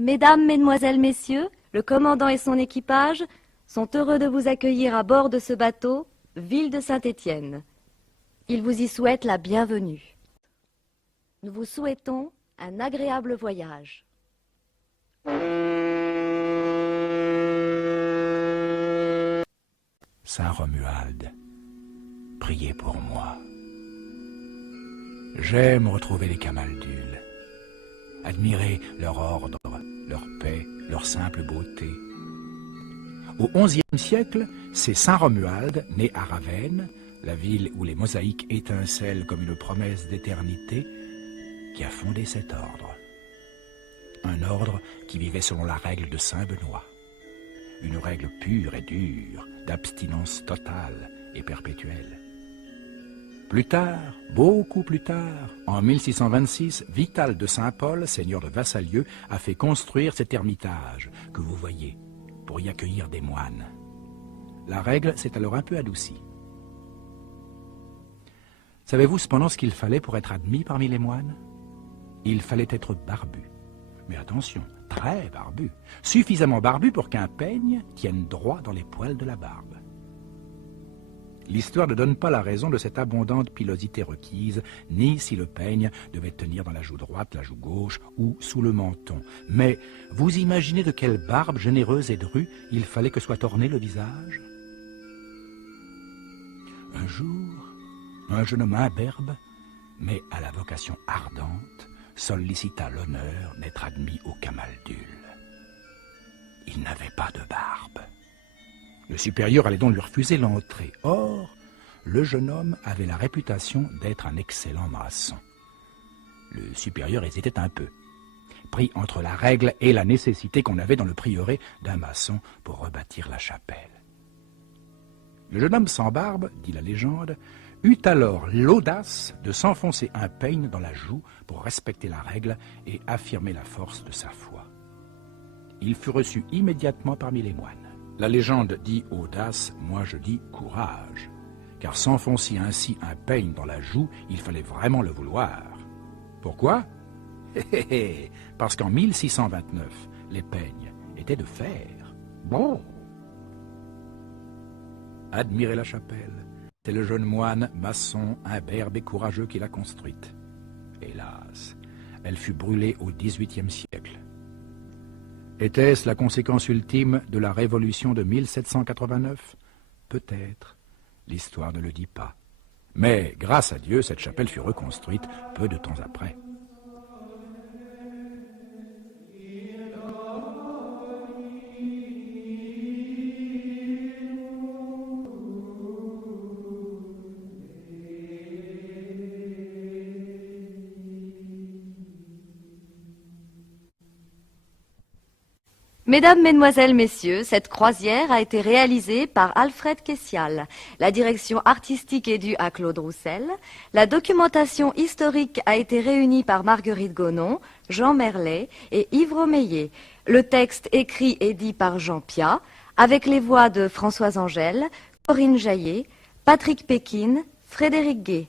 Mesdames, Mesdemoiselles, Messieurs, le commandant et son équipage sont heureux de vous accueillir à bord de ce bateau, ville de Saint-Étienne. Ils vous y souhaitent la bienvenue. Nous vous souhaitons un agréable voyage. Saint Romuald, priez pour moi. J'aime retrouver les camaldules, admirer leur ordre, leur paix, leur simple beauté. Au XIe siècle, c'est Saint Romuald, né à Ravenne, la ville où les mosaïques étincellent comme une promesse d'éternité, qui a fondé cet ordre. Un ordre qui vivait selon la règle de Saint Benoît. Une règle pure et dure, d'abstinence totale et perpétuelle. Plus tard, beaucoup plus tard, en 1626, Vital de Saint-Paul, seigneur de Vassalieu, a fait construire cet ermitage que vous voyez, pour y accueillir des moines. La règle s'est alors un peu adoucie. Savez-vous cependant ce qu'il fallait pour être admis parmi les moines? Il fallait être barbu. Mais attention, très barbu. Suffisamment barbu pour qu'un peigne tienne droit dans les poils de la barbe. L'histoire ne donne pas la raison de cette abondante pilosité requise, ni si le peigne devait tenir dans la joue droite, la joue gauche ou sous le menton. Mais vous imaginez de quelle barbe généreuse et drue il fallait que soit orné le visage? Un jour, un jeune homme imberbe, mais à la vocation ardente, sollicita l'honneur d'être admis au camaldule. Il n'avait pas de barbe. Le supérieur allait donc lui refuser l'entrée. Or, le jeune homme avait la réputation d'être un excellent maçon. Le supérieur hésitait un peu, pris entre la règle et la nécessité qu'on avait dans le prieuré d'un maçon pour rebâtir la chapelle. Le jeune homme sans barbe, dit la légende, eut alors l'audace de s'enfoncer un peigne dans la joue pour respecter la règle et affirmer la force de sa foi. Il fut reçu immédiatement parmi les moines. La légende dit audace, moi je dis courage, car s'enfoncer ainsi un peigne dans la joue, il fallait vraiment le vouloir. Pourquoi? Parce qu'en 1629, les peignes étaient de fer. Bon. Admirez la chapelle. C'est le jeune moine, maçon, imberbe et courageux qui l'a construite. Hélas, elle fut brûlée au XVIIIe siècle. Était-ce la conséquence ultime de la révolution de 1789? Peut-être. L'histoire ne le dit pas. Mais, grâce à Dieu, cette chapelle fut reconstruite peu de temps après. Mesdames, Mesdemoiselles, Messieurs, cette croisière a été réalisée par Alfred Kessial. La direction artistique est due à Claude Roussel. La documentation historique a été réunie par Marguerite Gonon, Jean Merlet et Yves Romeillet. Le texte écrit et dit par Jean Piat, avec les voix de Françoise Angèle, Corinne Jaillet, Patrick Pékin, Frédéric Gay.